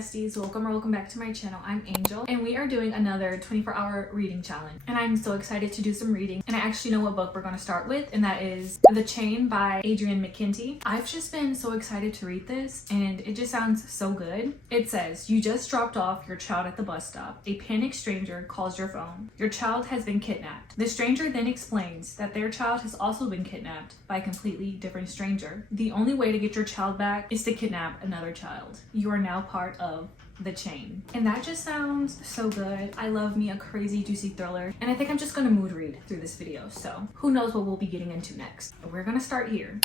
besties, welcome back to my channel. I'm Angel and we are doing another 24-hour reading challenge, and I'm so excited to do some reading. And I actually know what book we're going to start with, and that is The Chain by Adrienne McKenty. I've just been so excited to read this and it just sounds so good. It says, you just dropped off your child at the bus stop. A panicked stranger calls your phone. Your child has been kidnapped. The stranger then explains that their child has also been kidnapped by a completely different stranger. The only way to get your child back is to kidnap another child. You are now part of The Chain. And that just sounds so good. I love me a crazy juicy thriller, and I think I'm just gonna mood read through this video, so who knows what we'll be getting into next. But we're gonna start here.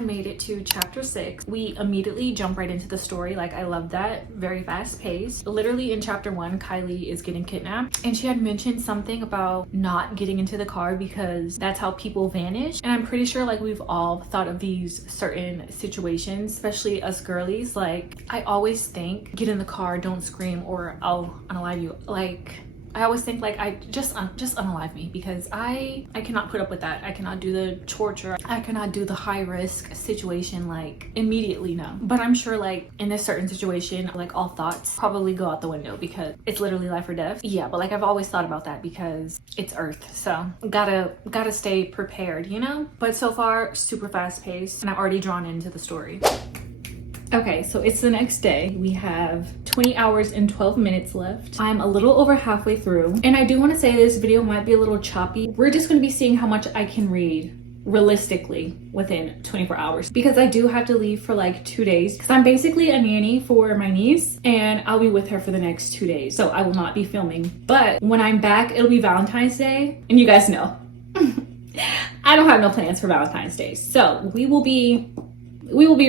Made it to chapter 6. We immediately jump right into the story. Like, I love that. Very fast paced. Literally in chapter 1, Kylie is getting kidnapped, and she had mentioned something about not getting into the car because that's how people vanish. And I'm pretty sure like we've all thought of these certain situations, especially us girlies. Like, I always think, get in the car, don't scream, or I'll unalive you. Like, I always think like, I just unalive me, because I cannot put up with that. I cannot do the torture. I cannot do the high risk situation like immediately, no. But I'm sure like in this certain situation, like all thoughts probably go out the window because it's literally life or death. Yeah, but like I've always thought about that because it's Earth, so gotta stay prepared, you know? But so far, super fast paced, and I'm already drawn into the story. Okay, so it's the next day. We have 20 hours and 12 minutes left. I'm a little over halfway through, and I do want to say this video might be a little choppy. We're just going to be seeing how much I can read realistically within 24 hours, because I do have to leave for like 2 days, because I'm basically a nanny for my niece and I'll be with her for the next 2 days, so I will not be filming. But when I'm back, it'll be Valentine's Day, and you guys know I don't have no plans for Valentine's Day, so we will be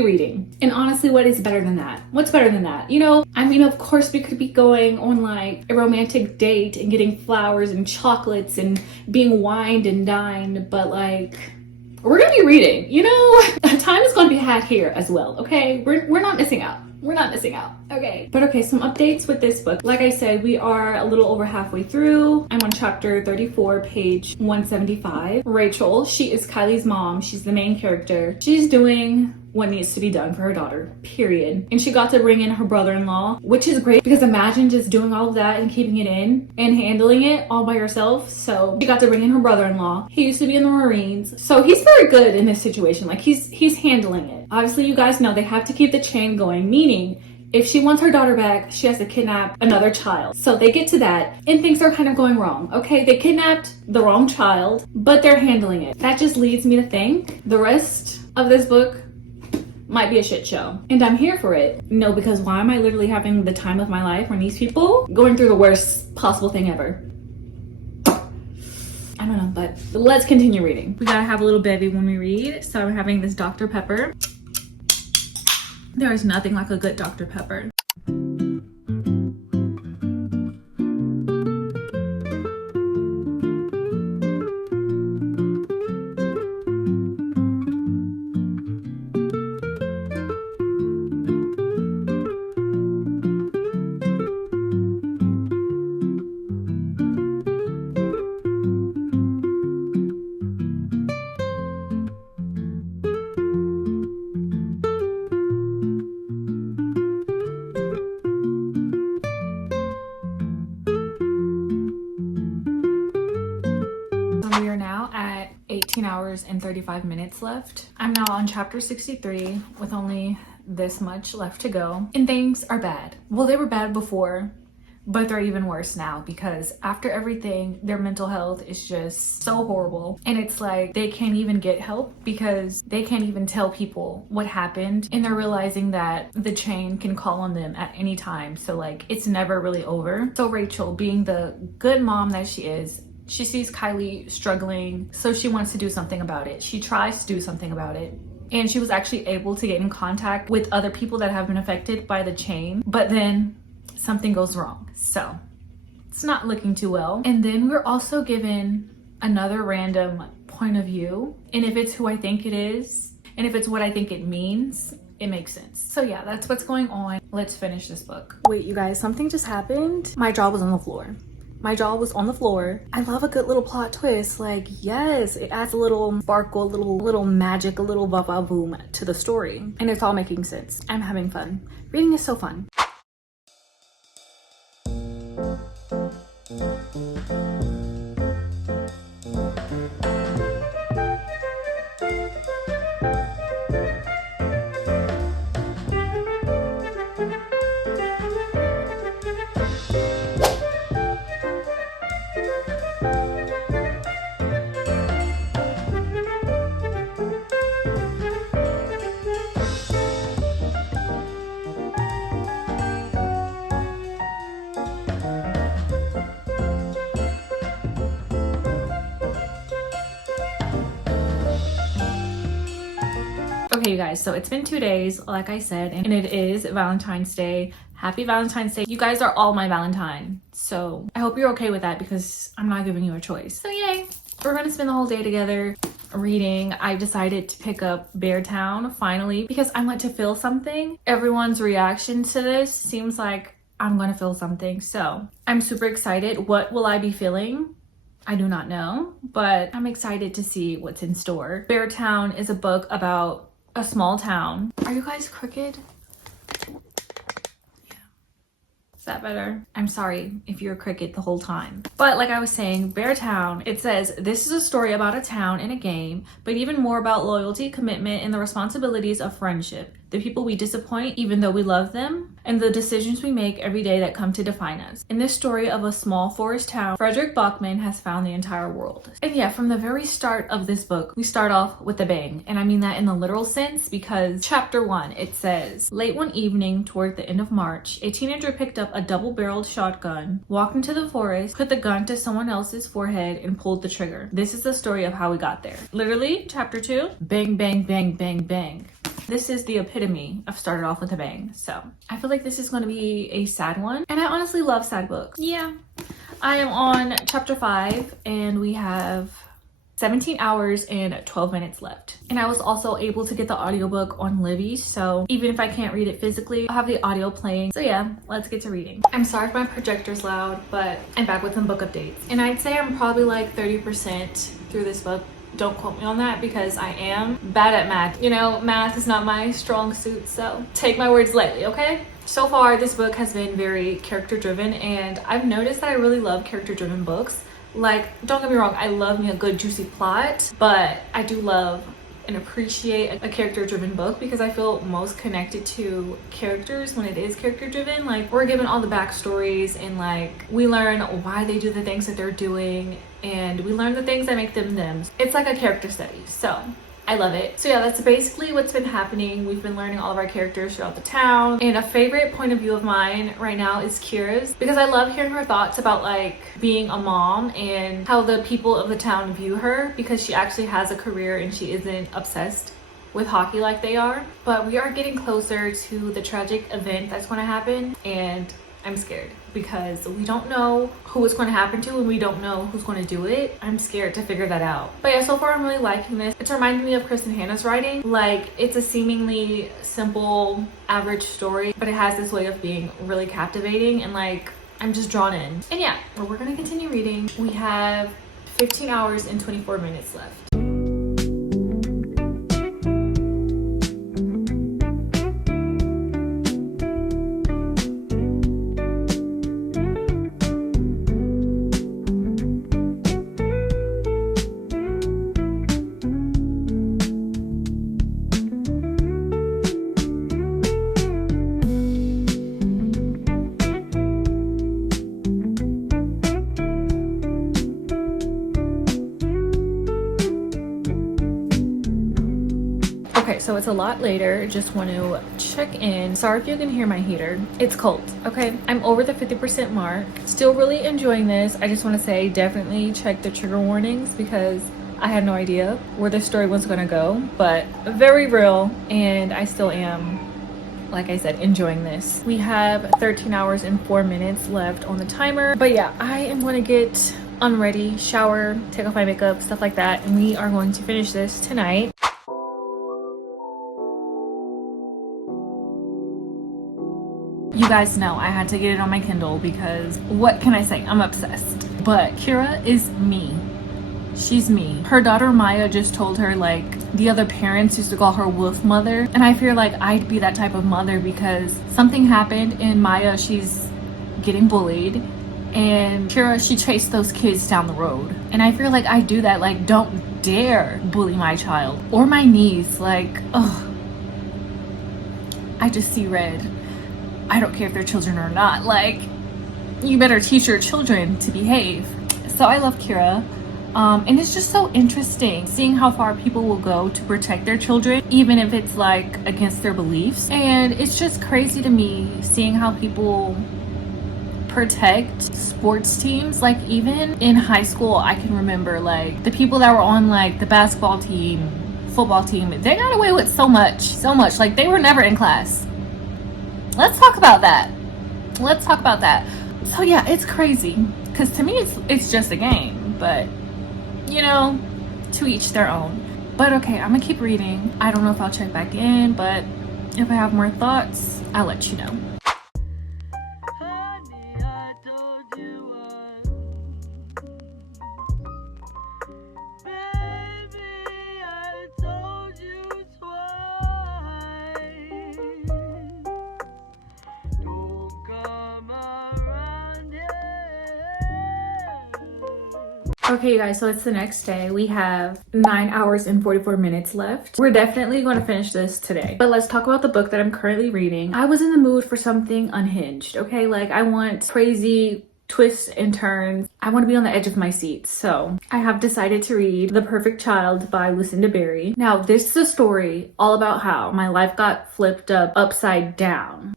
reading. And honestly, what is better than that? What's better than that? You know, I mean, of course we could be going on like a romantic date and getting flowers and chocolates and being wined and dined, but like, we're gonna be reading, you know? Time is gonna be had here as well, okay? We're not missing out. We're not missing out, okay? But okay, some updates with this book. Like I said, we are a little over halfway through. I'm on chapter 34, page 175. Rachel, she is Kylie's mom. She's the main character. She's doing what needs to be done for her daughter, period. And she got to bring in her brother-in-law, which is great, because imagine just doing all of that and keeping it in and handling it all by yourself. So she got to bring in her brother-in-law. He used to be in the Marines, so he's very good in this situation. Like, he's handling it. Obviously, you guys know they have to keep the chain going, meaning if she wants her daughter back, she has to kidnap another child. So they get to that and things are kind of going wrong. Okay, they kidnapped the wrong child, but they're handling it. That just leads me to think the rest of this book might be a shit show, and I'm here for it. No, because why am I literally having the time of my life when these people going through the worst possible thing ever? I don't know, but let's continue reading. We gotta have a little bevy when we read, so I'm having this Dr. Pepper. There is nothing like a good Dr. Pepper. We are now at 18 hours and 35 minutes left. I'm now on chapter 63 with only this much left to go, and things are bad. Well, they were bad before, but they're even worse now, because after everything, their mental health is just so horrible. And it's like they can't even get help because they can't even tell people what happened, and they're realizing that the chain can call on them at any time. So like, it's never really over. So Rachel, being the good mom that she is, she sees Kylie struggling, so she wants to do something about it. She tries to do something about it. And she was actually able to get in contact with other people that have been affected by the chain. But then something goes wrong. So it's not looking too well. And then we're also given another random point of view. And if it's who I think it is, and if it's what I think it means, it makes sense. So yeah, that's what's going on. Let's finish this book. Wait, you guys, something just happened. My jaw was on the floor. My jaw was on the floor. I love a good little plot twist. Like, yes, it adds a little sparkle, a little magic, a little boom to the story. And it's all making sense. I'm having fun. Reading is so fun. Okay, you guys, so it's been 2 days, like I said, and it is Valentine's Day. Happy Valentine's Day. You guys are all my Valentine. So I hope you're okay with that because I'm not giving you a choice. So yay. We're gonna spend the whole day together reading. I decided to pick up Beartown finally because I want to feel something. Everyone's reaction to this seems like I'm gonna feel something. So I'm super excited. What will I be feeling? I do not know, but I'm excited to see what's in store. Beartown is a book about a small town. Are you guys crooked? Yeah. Is that better? I'm sorry if you're crooked the whole time. But like I was saying, Beartown, it says, this is a story about a town in a game, but even more about loyalty, commitment, and the responsibilities of friendship. The people we disappoint even though we love them, and the decisions we make every day that come to define us. In this story of a small forest town, Frederick Bachman has found the entire world. And yeah, from the very start of this book, we start off with a bang. And I mean that in the literal sense because chapter 1, it says, late one evening toward the end of March, a teenager picked up a double-barreled shotgun, walked into the forest, put the gun to someone else's forehead, and pulled the trigger. This is the story of how we got there. Literally, chapter 2, bang, bang, bang, bang, bang. This is the epitome of started off with a bang. So I feel like this is going to be a sad one. And I honestly love sad books. Yeah. I am on chapter 5 and we have 17 hours and 12 minutes left. And I was also able to get the audiobook on Libby. So even if I can't read it physically, I'll have the audio playing. So yeah, let's get to reading. I'm sorry if my projector's loud, but I'm back with some book updates. And I'd say I'm probably like 30% through this book. Don't quote me on that because I am bad at math. You know, math is not my strong suit, so take my words lightly, okay? So far, this book has been very character driven, and I've noticed that I really love character driven books. Like, don't get me wrong, I love me a good juicy plot, but I do love and appreciate a character driven book because I feel most connected to characters when it is character driven. Like, we're given all the backstories and like we learn why they do the things that they're doing and we learn the things that make them them. It's like a character study, so I love it. So yeah, that's basically what's been happening. We've been learning all of our characters throughout the town. And a favorite point of view of mine right now is Kira's because I love hearing her thoughts about like being a mom and how the people of the town view her because she actually has a career and she isn't obsessed with hockey like they are. But we are getting closer to the tragic event that's going to happen and I'm scared because we don't know who it's going to happen to and we don't know who's going to do it. I'm scared to figure that out. But yeah, so far I'm really liking this. It's reminding me of Kristen Hanna's writing. Like, it's a seemingly simple, average story, but it has this way of being really captivating and like, I'm just drawn in. And yeah, we're going to continue reading. We have 15 hours and 24 minutes left. Okay, so it's a lot later. Just want to check in. Sorry if you can hear my heater. It's cold, okay? I'm over the 50% mark. Still really enjoying this. I just want to say definitely check the trigger warnings because I had no idea where the story was going to go, but very real and I still am like I said, enjoying this. We have 13 hours and 4 minutes left on the timer. But yeah, I am going to get unready, shower, take off my makeup, stuff like that. And we are going to finish this tonight. You guys know I had to get it on my Kindle because what can I say? I'm obsessed. But Kira is me. She's me. Her daughter Maya just told her like the other parents used to call her wolf mother, and I feel like I'd be that type of mother because something happened and Maya, she's getting bullied, and Kira, she chased those kids down the road, and I feel like I do that. Like, don't dare bully my child or my niece. Like, ugh, I just see red. I don't care if they're children or not. Like, you better teach your children to behave. So I love Kira. And it's just so interesting seeing how far people will go to protect their children, even if it's like against their beliefs. And it's just crazy to me seeing how people protect sports teams. Like, even in high school, I can remember like the people that were on like the basketball team, football team, they got away with so much. Like, they were never in class. Let's talk about that. So yeah, it's crazy because to me it's just a game, but you know, to each their own. But okay, I'm gonna keep reading. I don't know if I'll check back in, but if I have more thoughts, I'll let you know. Okay, you guys, so it's the next day. We have 9 hours and 44 minutes left. We're definitely going to finish this today. But let's talk about the book that I'm currently reading. I was in the mood for something unhinged, okay? Like, I want crazy twists and turns. I want to be on the edge of my seat. So I have decided to read The Perfect Child by Lucinda Berry. Now, this is a story all about how my life got flipped upside down.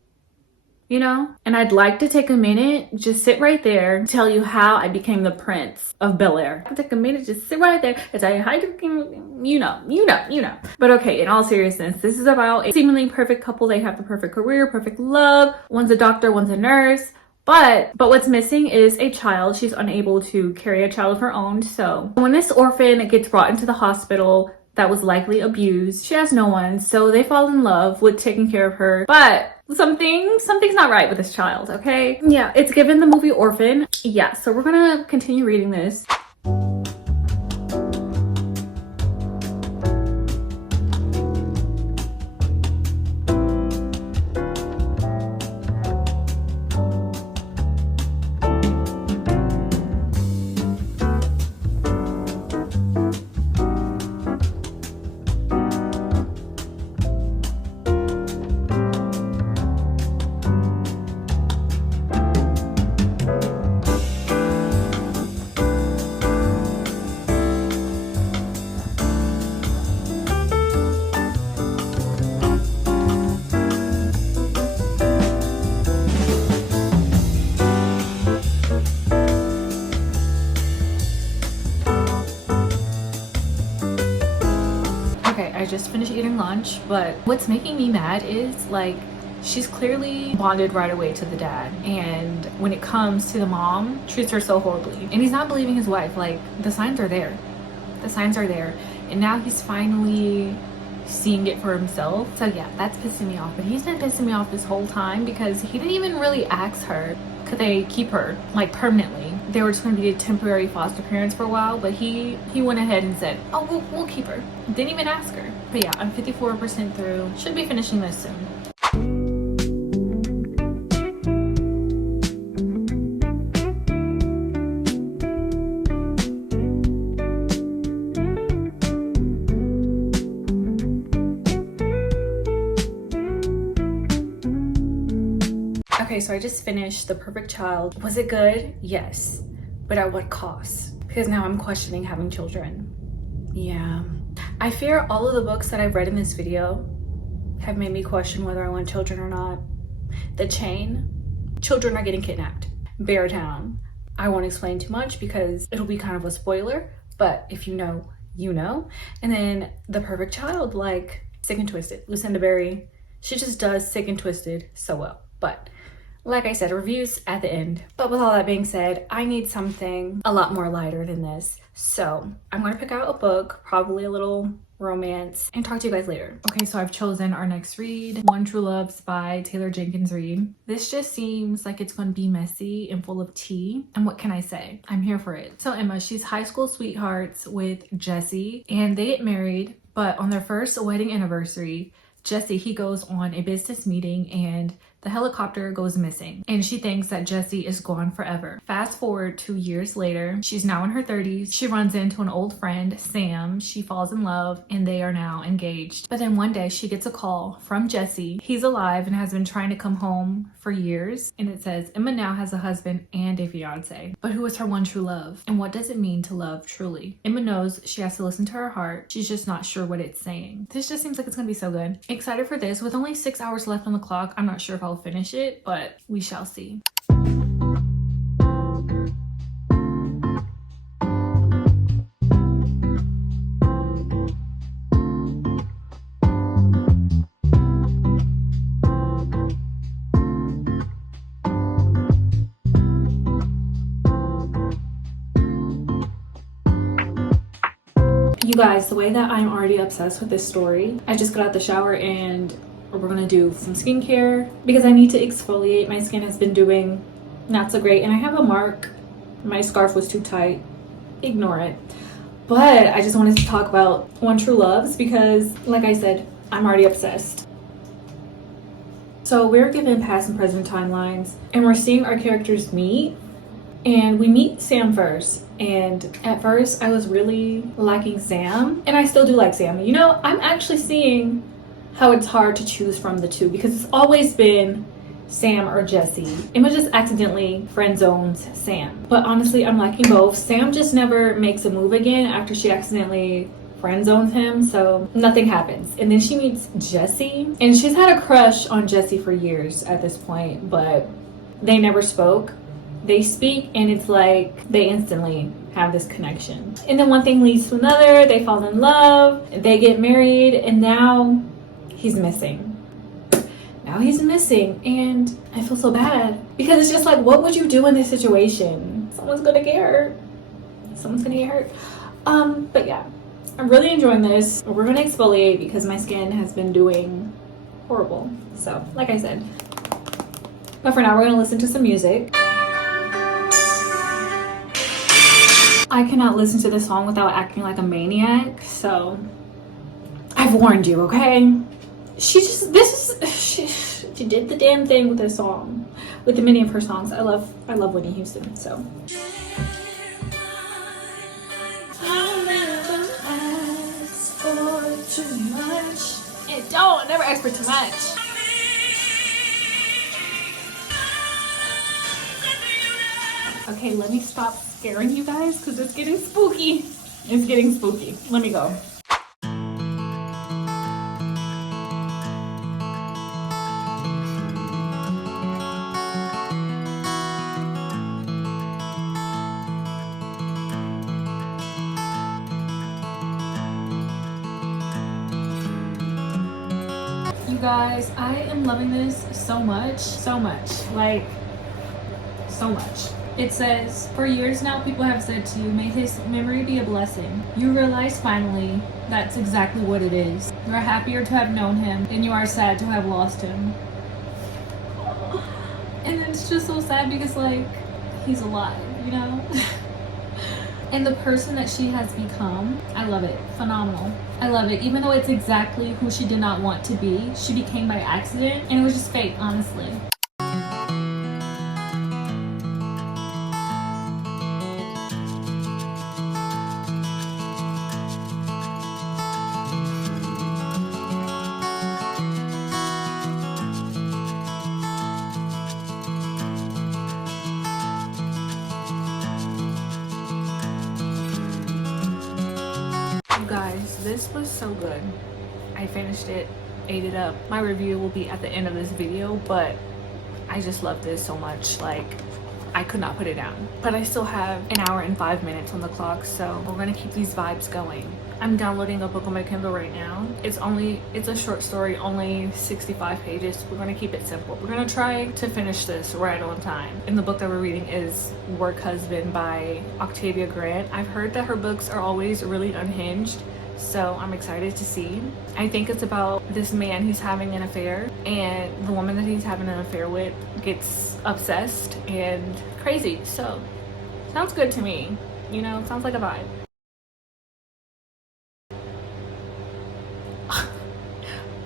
You know? And I'd like to take a minute, just sit right there, tell you how I became the Prince of Bel-Air. I'll take a minute, just sit right there and tell you how you became, you know. But okay, in all seriousness, this is about a seemingly perfect couple. They have the perfect career, perfect love. One's a doctor, one's a nurse. But what's missing is a child. She's unable to carry a child of her own. So when this orphan gets brought into the hospital that was likely abused, she has no one. So they fall in love with taking care of her. But something's not right with this child, okay? Yeah, it's given the movie Orphan. Yeah, so we're gonna continue reading this. I just finished eating lunch, but what's making me mad is like she's clearly bonded right away to the dad, and when it comes to the mom, treats her so horribly, and he's not believing his wife. Like, the signs are there, and now he's finally seeing it for himself. So yeah, that's pissing me off. But he's been pissing me off this whole time because he didn't even really ask her could they keep her like permanently. They were just going to be a temporary foster parents for a while, but he went ahead and said, oh, we'll keep her. Didn't even ask her. But yeah, I'm 54% through. Should be finishing this soon. Okay, so I just finished The Perfect Child. Was it good? Yes. But at what cost? Because now I'm questioning having children. Yeah. I fear all of the books that I've read in this video have made me question whether I want children or not. The Chain, children are getting kidnapped. Beartown, I won't explain too much because it'll be kind of a spoiler, but if you know, you know. And then The Perfect Child, like, Sick and Twisted, Lucinda Berry. She just does Sick and Twisted so well. But like I said, reviews at the end. But with all that being said, I need something a lot more lighter than this. So I'm gonna pick out a book, probably a little romance, and talk to you guys later. Okay, so I've chosen our next read, One True Loves by Taylor Jenkins Reid. This just seems like it's going to be messy and full of tea. And what can I say? I'm here for it. So Emma, she's high school sweethearts with Jesse, and they get married, but on their first wedding anniversary, Jesse, he goes on a business meeting and the helicopter goes missing, and she thinks that Jesse is gone forever. Fast forward 2 years later, she's now in her 30s. She runs into an old friend, Sam. She falls in love and they are now engaged. But then one day she gets a call from Jesse. He's alive and has been trying to come home for years. And it says, Emma now has a husband and a fiance. But who is her one true love? And what does it mean to love truly? Emma knows she has to listen to her heart. She's just not sure what it's saying. This just seems like it's gonna be so good. Excited for this. With only 6 hours left on the clock, I'm not sure if I'll finish it, but we shall see. You guys, the way that I'm already obsessed with this story, I just got out the shower and we're gonna do some skincare because I need to exfoliate. My skin has been doing not so great and I have a mark. My scarf was too tight. Ignore it. But I just wanted to talk about One True Loves because, like I said, I'm already obsessed. So we're given past and present timelines and we're seeing our characters meet. And we meet Sam first, and at first I was really liking Sam, and I still do like Sam. You know, I'm actually seeing how it's hard to choose from the two because it's always been Sam or Jesse. Emma just accidentally friend zones Sam, but honestly I'm liking both. Sam just never makes a move again after she accidentally friend zones him, so nothing happens. And then she meets Jesse, and she's had a crush on Jesse for years at this point, but they never spoke. They speak and it's like they instantly have this connection. And then one thing leads to another, they fall in love, they get married, and now he's missing. Now he's missing and I feel so bad because it's just like, what would you do in this situation? Someone's gonna get hurt. Someone's gonna get hurt. But yeah, I'm really enjoying this. We're gonna exfoliate because my skin has been doing horrible. So, like I said. But for now, we're gonna listen to some music. I cannot listen to this song without acting like a maniac, so I've warned you, okay? She did the damn thing with this song, with the many of her songs. I love Whitney Houston, so. I'll never ask for too much. And don't never ask for too much. Okay, let me stop scaring you guys because it's getting spooky. It's getting spooky. Let me go. You guys, I am loving this so much, like so much. It says, for years now, people have said to you, may his memory be a blessing. You realize finally that's exactly what it is. You are happier to have known him than you are sad to have lost him. And it's just so sad because, like, he's alive, you know? And the person that she has become, I love it. Phenomenal. I love it. Even though it's exactly who she did not want to be, she became by accident, and it was just fate, honestly. Guys, this was so good. I finished it, ate it up. My review will be at the end of this video, but I just love this so much. Like, I could not put it down. But I still have an hour and 5 minutes on the clock, so we're gonna keep these vibes going. I'm downloading a book on my Kindle right now. It's a short story, only 65 pages. We're gonna keep it simple. We're gonna try to finish this right on time. And the book that we're reading is Work Husband by Octavia Grant. I've heard that her books are always really unhinged, so I'm excited to see. I think it's about this man who's having an affair, and the woman that he's having an affair with gets obsessed and crazy. So sounds good to me, you know, sounds like a vibe.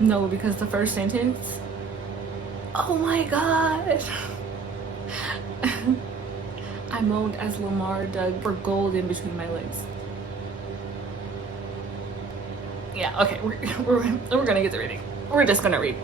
No, because the first sentence, oh my god. I moaned as Lamar dug for gold in between my legs. Yeah, okay, we're gonna get to reading. We're just gonna read.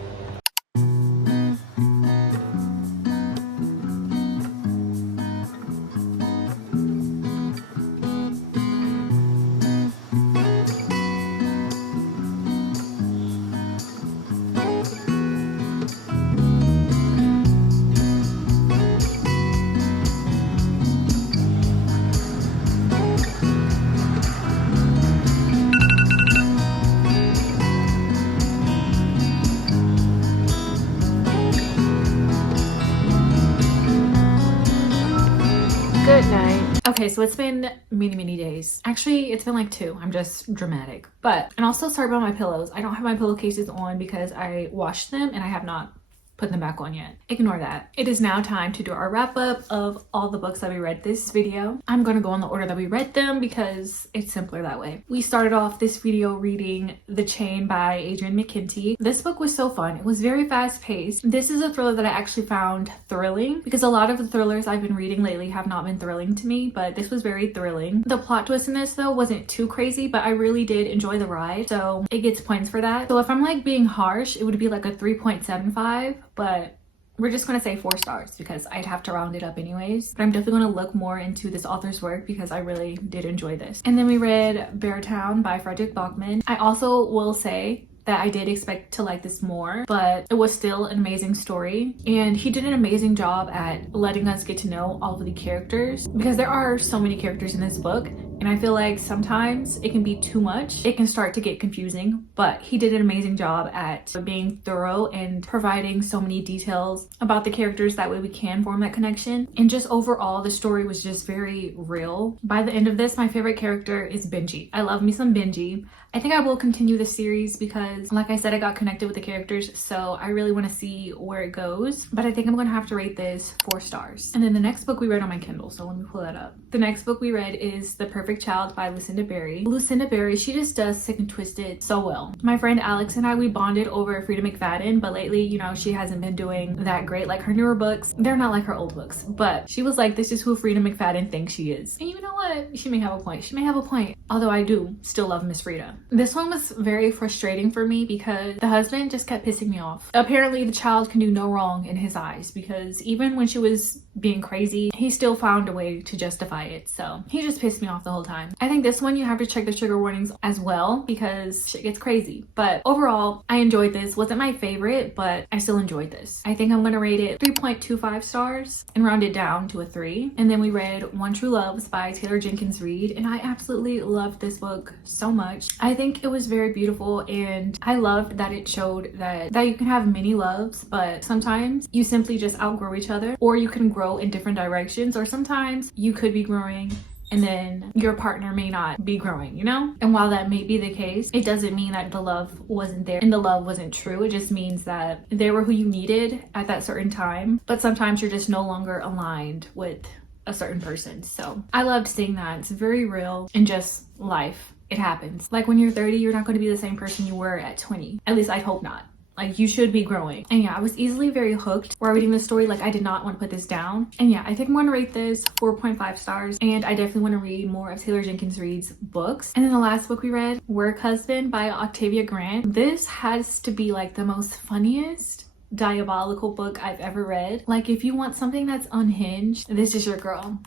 Good night. Okay, so it's been many days. Actually, it's been like 2. I'm just dramatic. And also sorry about my pillows. I don't have my pillowcases on because I washed them and I have not put them back on yet. Ignore that. It is now time to do our wrap up of all the books that we read this video. I'm gonna go in the order that we read them because it's simpler that way. We started off this video reading The Chain by Adrian McKenty. This book was so fun. It was very fast paced. This is a thriller that I actually found thrilling because a lot of the thrillers I've been reading lately have not been thrilling to me, but this was very thrilling. The plot twist in this though wasn't too crazy, but I really did enjoy the ride, so it gets points for that. So if I'm like being harsh, it would be like a 3.75, but we're just gonna say 4 stars because I'd have to round it up anyways. But I'm definitely gonna look more into this author's work because I really did enjoy this. And then we read Beartown by Frederick Bachman. I also will say that I did expect to like this more, but it was still an amazing story. And he did an amazing job at letting us get to know all of the characters because there are so many characters in this book. And I feel like sometimes it can be too much. It can start to get confusing, but he did an amazing job at being thorough and providing so many details about the characters. That way we can form that connection. And just overall, the story was just very real. By the end of this, my favorite character is Benji. I love me some Benji. I think I will continue the series because, like I said, I got connected with the characters, so I really want to see where it goes. But I think I'm gonna have to rate this 4 stars. And then the next book we read on my Kindle, so let me pull that up. The next book we read is The Perfect Child by Lucinda Berry. Lucinda Berry, she just does Sick and Twisted so well. My friend Alex and I, we bonded over Frida McFadden, but lately, you know, she hasn't been doing that great. Like her newer books, they're not like her old books, but she was like, this is who Frida McFadden thinks she is. And you know what? She may have a point. She may have a point. Although I do still love Miss Frida. This one was very frustrating for me because the husband just kept pissing me off. Apparently the child can do no wrong in his eyes because even when she was being crazy, he still found a way to justify it. So he just pissed me off the whole time. I think this one you have to check the trigger warnings as well because shit gets crazy. But overall, I enjoyed this. Wasn't my favorite, but I still enjoyed this. I think I'm gonna rate it 3.25 stars and round it down to a 3. And then we read One True Loves by Taylor Jenkins Reid, and I absolutely loved this book so much. I think it was very beautiful, and I loved that it showed that you can have many loves, but sometimes you simply just outgrow each other, or you can grow in different directions, or sometimes you could be growing and then your partner may not be growing, you know? And while that may be the case, it doesn't mean that the love wasn't there and the love wasn't true. It just means that they were who you needed at that certain time, but sometimes you're just no longer aligned with a certain person. So I loved seeing that. It's very real and just life. It happens. Like when you're 30, you're not going to be the same person you were at 20. At least I hope not. Like you should be growing. And yeah, I was easily very hooked while reading this story. Like I did not want to put this down. And yeah, I think I'm going to rate this 4.5 stars. And I definitely want to read more of Taylor Jenkins Reid's books. And then the last book we read, Work Husband by Octavia Grant. This has to be like the most funniest, diabolical book I've ever read. Like if you want something that's unhinged, this is your girl.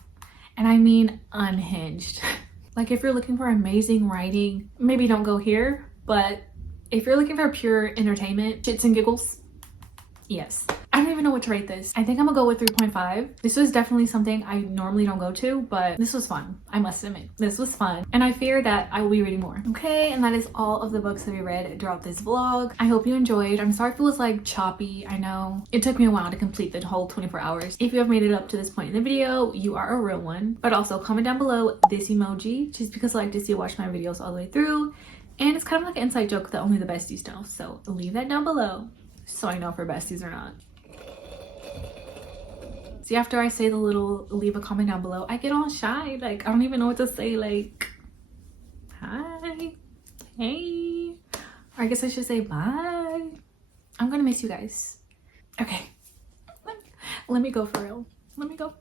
And I mean unhinged. Like if you're looking for amazing writing, maybe don't go here, but if you're looking for pure entertainment, shits and giggles, yes. I I don't even know what to rate this. I think I'm gonna go with 3.5. This was definitely something I normally don't go to, but this was fun. I must admit, this was fun. And I fear that I will be reading more. Okay, and that is all of the books that we read throughout this vlog. I hope you enjoyed. I'm sorry if it was like choppy. I know it took me a while to complete the whole 24 hours. If you have made it up to this point in the video, you are a real one. But also comment down below this emoji, just because I like to see you watch my videos all the way through. And it's kind of like an inside joke that only the besties know. So leave that down below so I know if we're besties or not. See, after I say the little leave a comment down below, I get all shy. Like, I don't even know what to say. Like, hi, hey, or I guess I should say bye. I'm gonna miss you guys. Okay, let me go for real. Let me go.